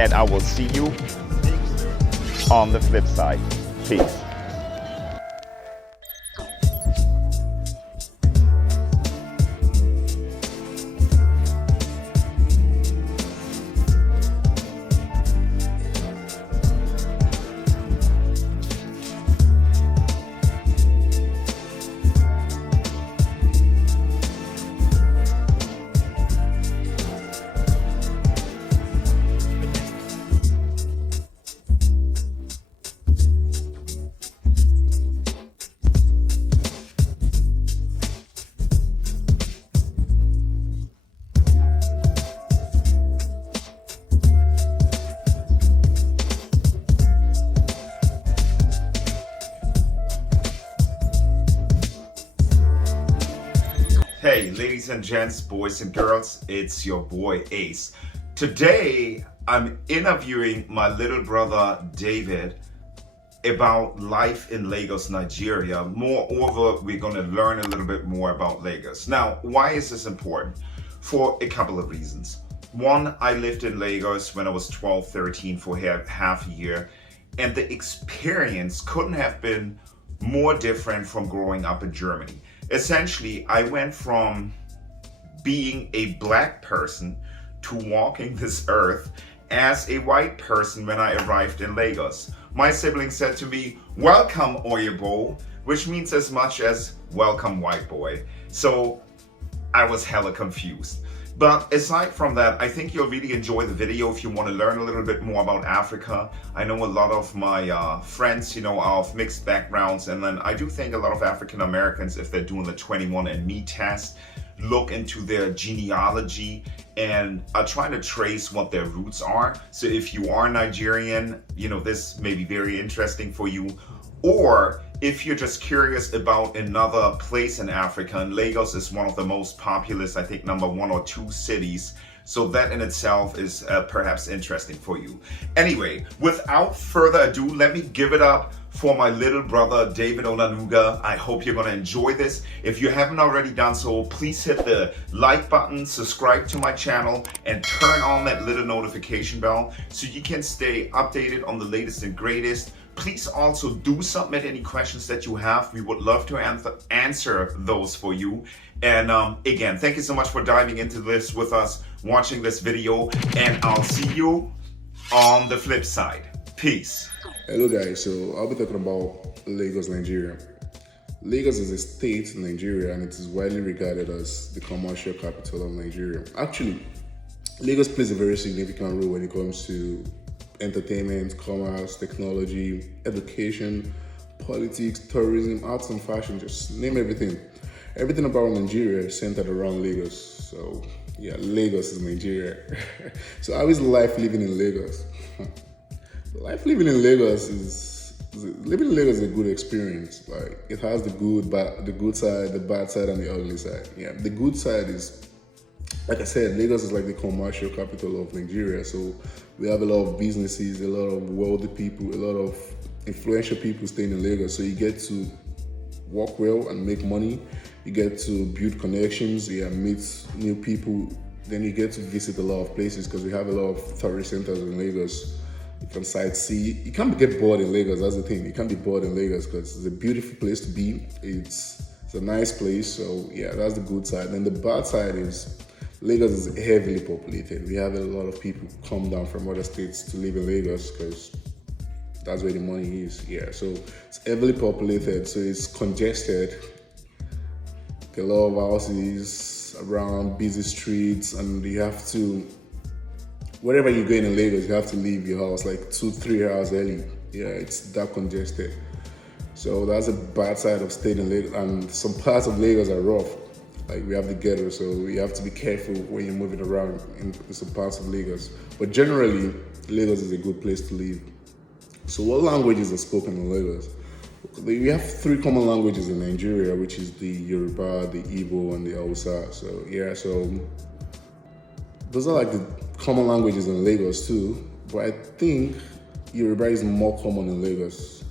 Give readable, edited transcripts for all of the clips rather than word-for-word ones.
and I will see you on the flip side. Peace. Hey, ladies and gents, boys and girls, it's your boy Ace. Today, I'm interviewing my little brother David about life in Lagos, Nigeria. Moreover, we're going to learn a little bit more about Lagos. Now, why is this important? For a couple of reasons. One, I lived in Lagos when I was 12, 13 for half a year, and the experience couldn't have been more different from growing up in Germany. Essentially, I went from being a black person to walking this earth as a white person when I arrived in Lagos. My siblings said to me, "Welcome, Oyebo," which means as much as "welcome, white boy." So I was hella confused. But aside from that, I think you'll really enjoy the video if you want to learn a little bit more about Africa. I know a lot of my friends, are of mixed backgrounds, and then I do think a lot of African Americans, if they're doing the 21andMe test, look into their genealogy and are trying to trace what their roots are. So if you are Nigerian, this may be very interesting for you. Or if you're just curious about another place in Africa, and Lagos is one of the most populous, I think number 1 or 2 cities. So that in itself is perhaps interesting for you. Anyway, without further ado, let me give it up for my little brother, David Olanhuga. I hope you're gonna enjoy this. If you haven't already done so, please hit the like button, subscribe to my channel, and turn on that little notification bell so you can stay updated on the latest and greatest. Please also do submit any questions that you have. We would love to answer those for you. And again, thank you so much for diving into this with us, watching this video, and I'll see you on the flip side. Peace. Hello guys, so I'll be talking about Lagos, Nigeria. Lagos is a state in Nigeria and it is widely regarded as the commercial capital of Nigeria. Actually, Lagos plays a very significant role when it comes to entertainment, commerce, technology, education, politics, tourism, arts and fashion, just name everything. Everything about Nigeria is centered around Lagos. So yeah, Lagos is Nigeria. So how is life living in Lagos? Life living in Lagos is a good experience. Like it has the good side, the bad side, and the ugly side. Yeah, the good side is, like I said, Lagos is like the commercial capital of Nigeria. So we have a lot of businesses, a lot of wealthy people, a lot of influential people staying in Lagos. So you get to work well and make money. You get to build connections, meet new people. Then you get to visit a lot of places because we have a lot of tourist centers in Lagos. You can sightsee. You can't get bored in Lagos, that's the thing. You can't be bored in Lagos because it's a beautiful place to be. It's a nice place, so yeah, that's the good side. And the bad side is Lagos is heavily populated. We have a lot of people come down from other states to live in Lagos because that's where the money is. Yeah, so it's heavily populated, so it's congested. A lot of houses around busy streets, and you have to, wherever you're going in Lagos, you have to leave your house like 2-3 hours early. Yeah, it's that congested. So that's a bad side of staying in Lagos, and some parts of Lagos are rough. Like we have the ghetto, so you have to be careful when you're moving around in some parts of Lagos. But generally, Lagos is a good place to live. So what languages are spoken in Lagos? We have 3 common languages in Nigeria, which is the Yoruba, the Igbo, and the Hausa. So yeah, so those are like the common languages in Lagos too. But I think Yoruba is more common in Lagos.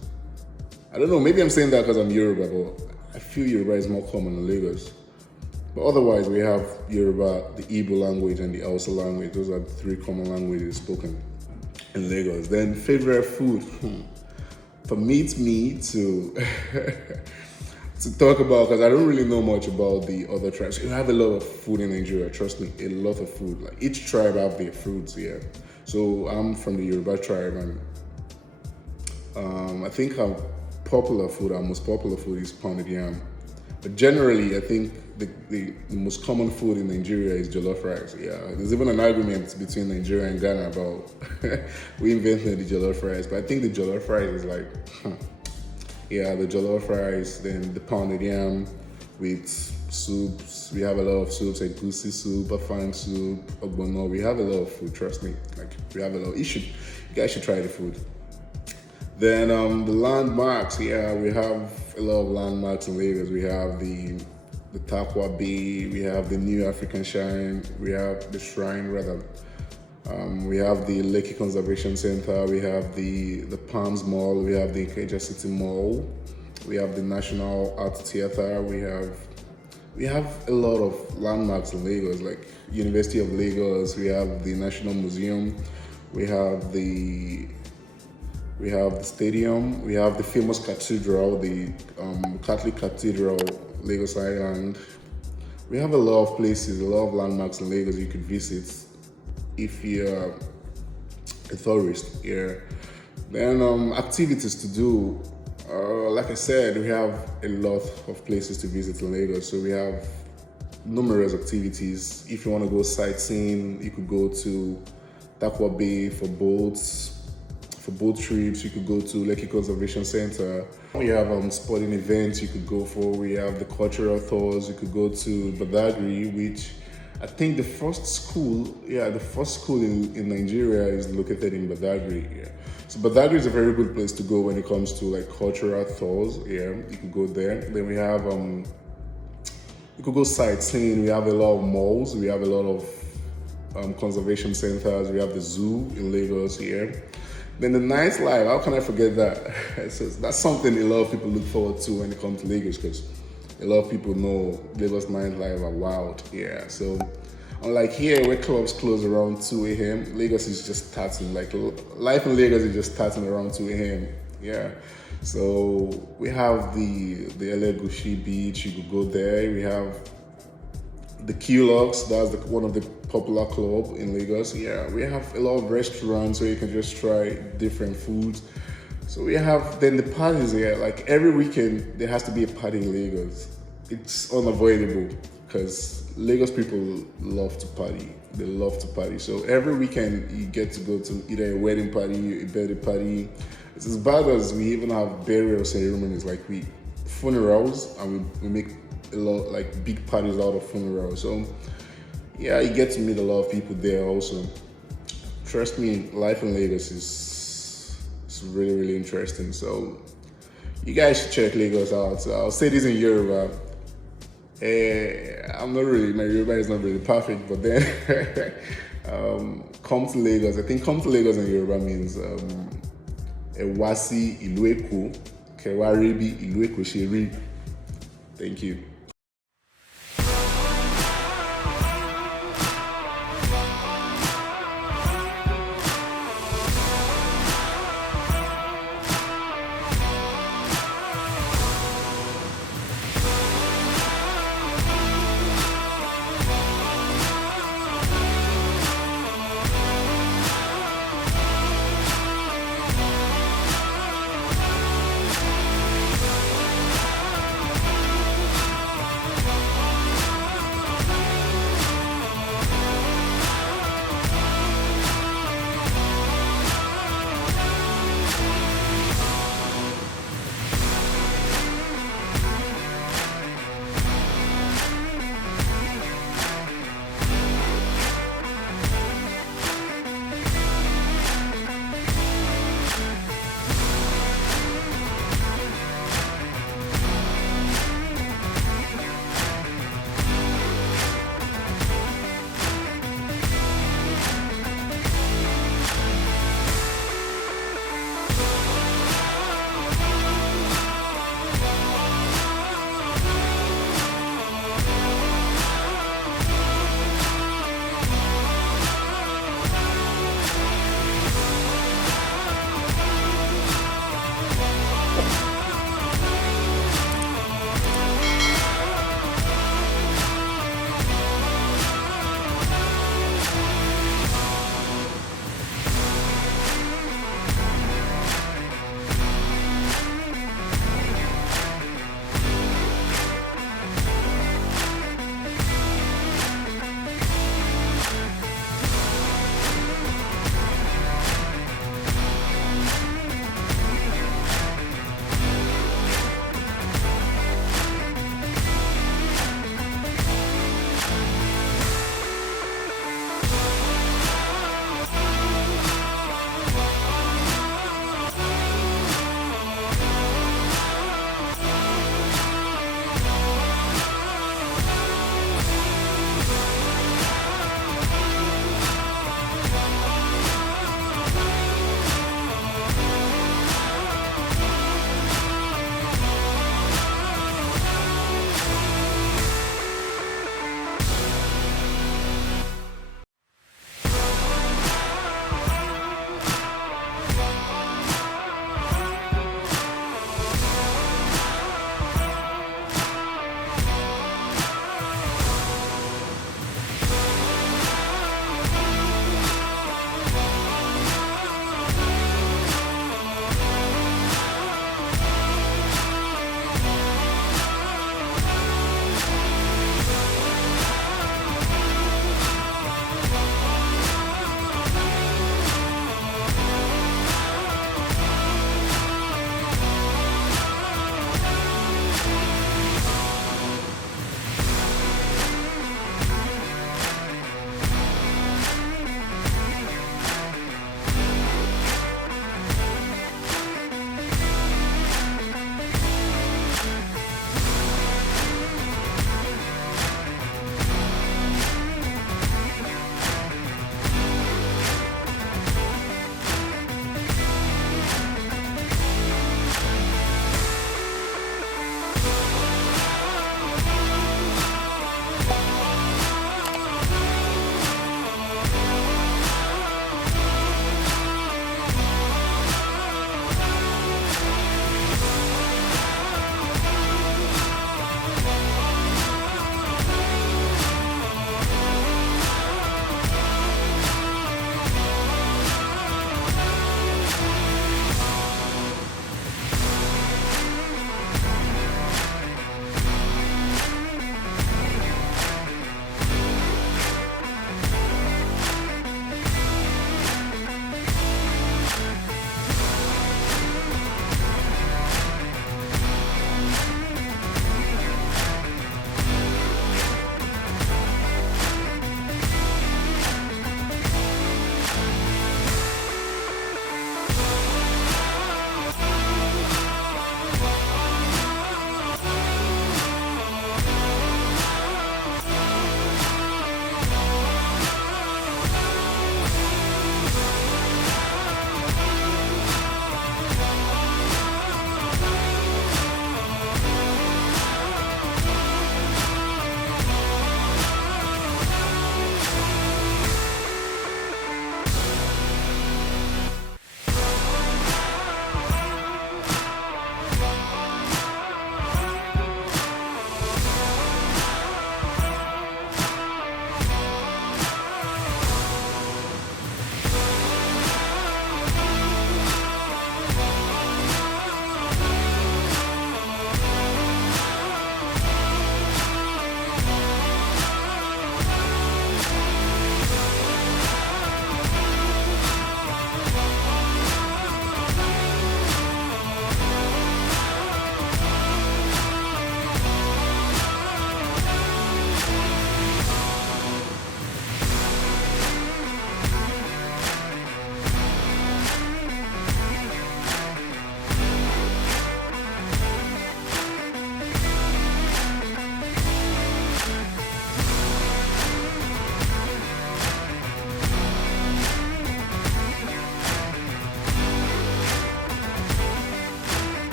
I don't know, maybe I'm saying that because I'm Yoruba, but I feel Yoruba is more common in Lagos. But otherwise, we have Yoruba, the Igbo language, and the Hausa language. Those are the 3 common languages spoken in Lagos. Then favorite food. Permit me to to talk about, because I don't really know much about the other tribes. You have a lot of food in Nigeria. Trust me, a lot of food. Like each tribe have their foods here. So I'm from the Yoruba tribe, and I think our most popular food is pounded yam. But generally, I think the most common food in Nigeria is jollof rice. Yeah, there's even an argument between Nigeria and Ghana about we invented the jollof rice, but I think the jollof rice is like, yeah, the jollof rice, then the pounded yam with soups. We have a lot of soups like goosey soup, afang soup, ogbono. We have a lot of food. Trust me, like we have a lot. You guys should try the food. Then the landmarks, yeah, we have a lot of landmarks in Lagos. We have the Takwa Bay, we have the New African Shrine, we have the Shrine rather. We have the Lekki Conservation Center, we have the Palms Mall, we have the Ikeja City Mall, we have the National Art Theatre, we have a lot of landmarks in Lagos, like University of Lagos, we have the National Museum, we have the stadium, we have the famous cathedral, the Catholic Cathedral, Lagos Island. We have a lot of places, a lot of landmarks in Lagos you could visit if you're a tourist here. Then activities to do, like I said, we have a lot of places to visit in Lagos. So we have numerous activities. If you want to go sightseeing, you could go to Takwa Bay for boats. For boat trips, you could go to Lekki Conservation Center. We have sporting events you could go for. We have the cultural tours. You could go to Badagry, which I think the first school in Nigeria is located in Badagry. Yeah. So Badagry is a very good place to go when it comes to like cultural tours. Yeah, you could go there. Then we have you could go sightseeing. We have a lot of malls. We have a lot of conservation centers. We have the zoo in Lagos here. Then the nightlife, how can I forget that? So that's something a lot of people look forward to when it comes to Lagos, because a lot of people know Lagos nightlife are wild. Yeah, so unlike here where clubs close around 2 a.m., Lagos is just starting. Like life in Lagos is just starting around 2 a.m. Yeah, so we have the Elegushi Beach. You could go there. We have the Q-Lux, that's one of the popular club in Lagos. Yeah, we have a lot of restaurants where you can just try different foods. So we have then the parties here. Like every weekend, there has to be a party in Lagos. It's unavoidable because Lagos people love to party. They love to party. So every weekend, you get to go to either a wedding party, a birthday party. It's as bad as we even have burial ceremonies, like funerals, and we make a lot, like big parties out of funerals. So yeah, you get to meet a lot of people there also. Trust me, life in Lagos is really, really interesting. So you guys should check Lagos out. So I'll say this in Yoruba. My Yoruba is not really perfect, but then come to Lagos. I think come to Lagos in Yoruba means Ewasi Ilu Eko, Kewaribi Ilu Eko Sheri. Thank you.